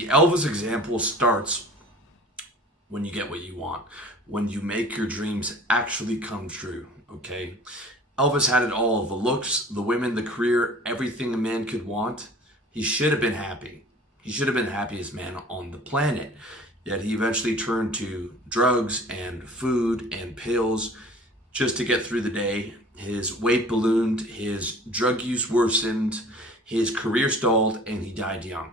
The Elvis example starts when you get what you want, when you make your dreams actually come true, okay? Elvis had it all, the looks, the women, the career, everything a man could want. He should have been happy. He should have been the happiest man on the planet. Yet he eventually turned to drugs and food and pills just to get through the day. His weight ballooned, his drug use worsened, his career stalled, and he died young.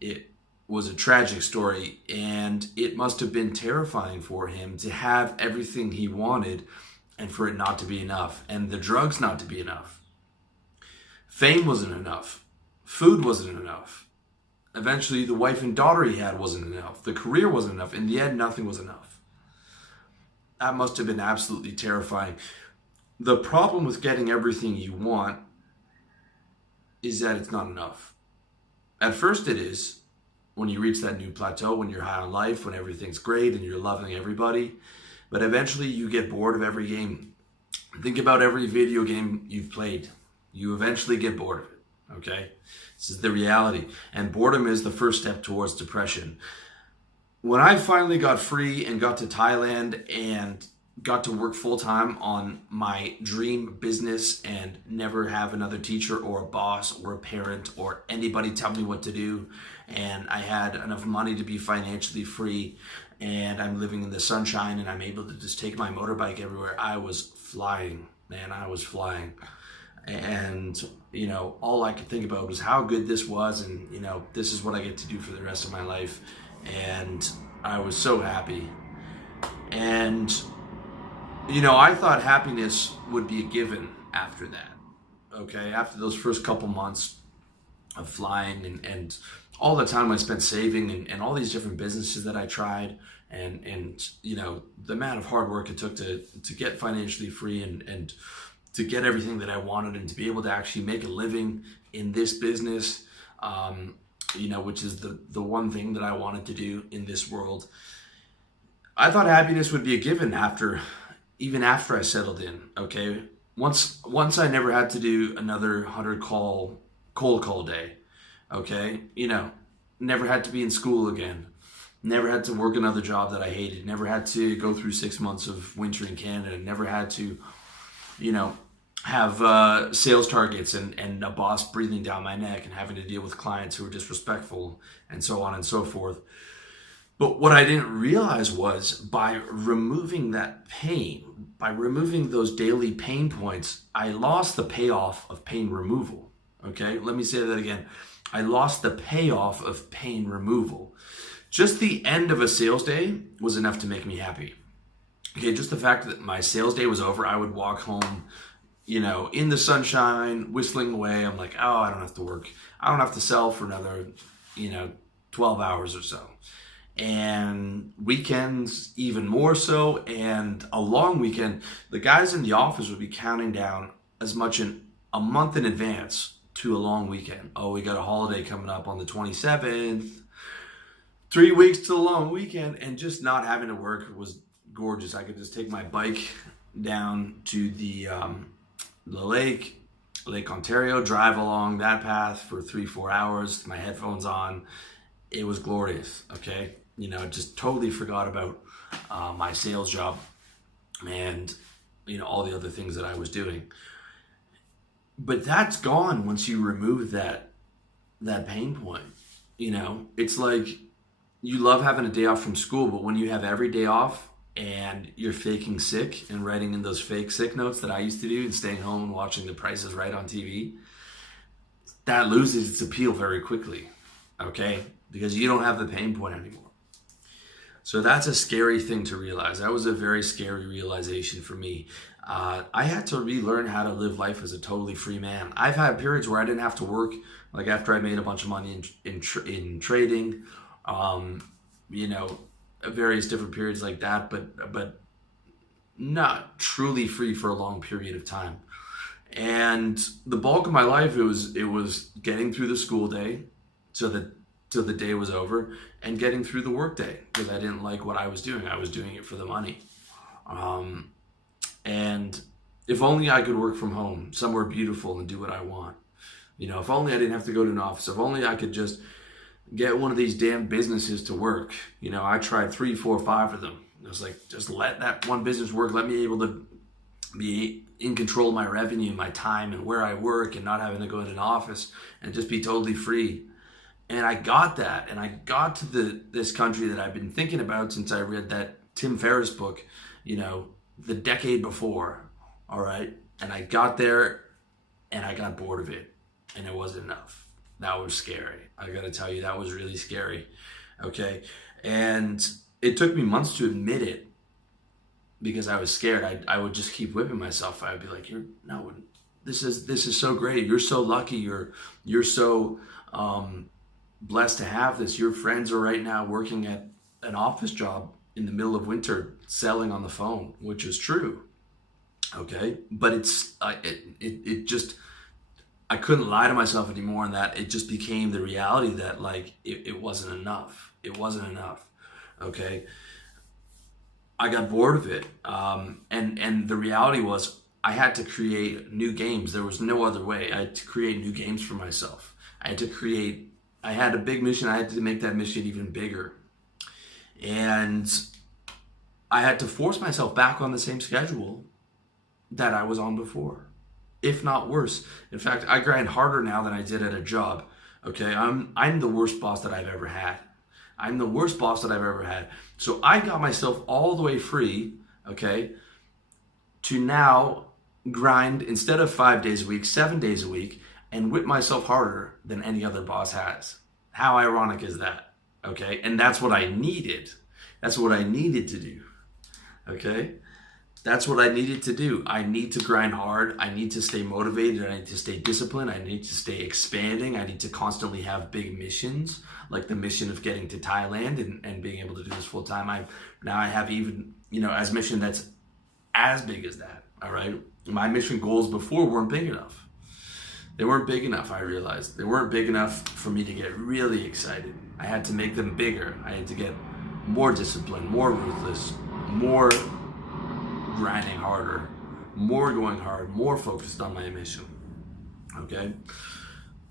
It was a tragic story, and it must have been terrifying for him to have everything he wanted and for it not to be enough, and the drugs not to be enough. Fame wasn't enough. Food wasn't enough. Eventually, the wife and daughter he had wasn't enough. The career wasn't enough. In the end, nothing was enough. That must have been absolutely terrifying. The problem with getting everything you want is that it's not enough. At first it is, when you reach that new plateau, when you're high on life, when everything's great and you're loving everybody. But eventually you get bored of every game. Think about every video game you've played. You eventually get bored of it, okay? This is the reality. And boredom is the first step towards depression. When I finally got free and got to Thailand and got to work full-time on my dream business and never have another teacher or a boss or a parent or anybody tell me what to do, and I had enough money to be financially free, and I'm living in the sunshine and I'm able to just take my motorbike everywhere, I was flying, man, I was flying. And, you know, all I could think about was how good this was, and, you know, this is what I get to do for the rest of my life. And I was so happy. And, you know, I thought happiness would be a given after that, okay? After those first couple months of flying and all the time I spent saving and all these different businesses that I tried and you know, the amount of hard work it took to get financially free and to get everything that I wanted and to be able to actually make a living in this business, you know, which is the one thing that I wanted to do in this world. I thought happiness would be a given even after I settled in, okay? Once I never had to do another 100 cold call day, okay? You know, never had to be in school again. Never had to work another job that I hated. Never had to go through 6 months of winter in Canada. Never had to, you know, have sales targets and a boss breathing down my neck and having to deal with clients who were disrespectful and so on and so forth. But what I didn't realize was by removing that pain, by removing those daily pain points, I lost the payoff of pain removal. Okay, let me say that again. I lost the payoff of pain removal. Just the end of a sales day was enough to make me happy. Okay, just the fact that my sales day was over, I would walk home, you know, in the sunshine, whistling away. I'm like, oh, I don't have to work. I don't have to sell for another, you know, 12 hours or so. And weekends even more so, and a long weekend, the guys in the office would be counting down as much in a month in advance to a long weekend. Oh, we got a holiday coming up on the 27th, 3 weeks to the long weekend, and just not having to work was gorgeous. I could just take my bike down to the Lake Ontario, drive along that path for 3-4 hours, my headphones on. It was glorious, okay? You know, just totally forgot about my sales job and, you know, all the other things that I was doing. But that's gone once you remove that pain point. You know, it's like you love having a day off from school, but when you have every day off and you're faking sick and writing in those fake sick notes that I used to do and staying home and watching The Price is Right on TV, that loses its appeal very quickly, okay? Because you don't have the pain point anymore. So that's a scary thing to realize. That was a very scary realization for me. I had to relearn how to live life as a totally free man. I've had periods where I didn't have to work, like after I made a bunch of money in trading, you know, various different periods like that, but not truly free for a long period of time. And the bulk of my life, it was getting through the school day till the day was over, and getting through the work day, because I didn't like what I was doing. I was doing it for the money. And if only I could work from home, somewhere beautiful, and do what I want. You know, if only I didn't have to go to an office. If only I could just get one of these damn businesses to work. You know, I tried 3, 4, 5 of them. I was like, just let that one business work. Let me able to be in control of my revenue, my time, and where I work, and not having to go into an office and just be totally free. And I got that, and I got to this country that I've been thinking about since I read that Tim Ferriss book, you know, the decade before. All right, and I got there, and I got bored of it, and it wasn't enough. That was scary. I gotta tell you, that was really scary. Okay, and it took me months to admit it, because I was scared. I would just keep whipping myself. I'd be like, this is so great. You're so lucky. You're so blessed to have this. Your friends are right now working at an office job in the middle of winter selling on the phone, which is true. Okay, but it just, I couldn't lie to myself anymore, and that it just became the reality that like it wasn't enough. It wasn't enough. Okay. I got bored of it, and the reality was I had to create new games. There was no other way. I had to create new games for myself. I had a big mission. I had to make that mission even bigger, and I had to force myself back on the same schedule that I was on before, if not worse. In fact, I grind harder now than I did at a job. Okay, I'm the worst boss that I've ever had. I'm the worst boss that I've ever had. So I got myself all the way free, okay, to now grind, instead of 5 days a week, 7 days a week, and whip myself harder than any other boss has. How ironic is that? Okay, and that's what I needed. That's what I needed to do. Okay, that's what I needed to do. I need to grind hard. I need to stay motivated. I need to stay disciplined. I need to stay expanding. I need to constantly have big missions, like the mission of getting to Thailand and being able to do this full time. I have even, you know, as mission that's as big as that. All right. My mission goals before weren't big enough. They weren't big enough. I realized they weren't big enough for me to get really excited. I had to make them bigger. I had to get more disciplined, more ruthless, more grinding harder, more going hard, more focused on my mission. Okay?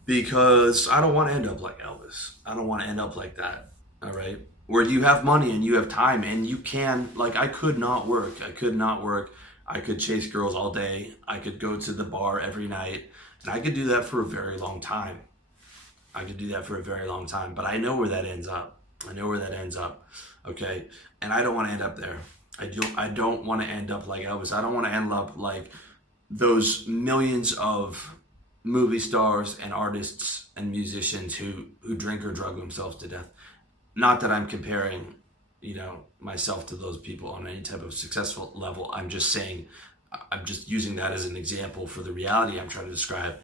Because I don't want to end up like Elvis. I don't want to end up like that. All right? Where you have money and you have time and you can, like, I could not work. I could chase girls all day. I could go to the bar every night. And I could do that for a very long time. But I know where that ends up. Okay? And I don't want to end up there. I don't want to end up like Elvis. I don't want to end up like those millions of movie stars and artists and musicians who drink or drug themselves to death. Not that I'm comparing, you know, myself to those people on any type of successful level. I'm just saying, I'm just using that as an example for the reality I'm trying to describe.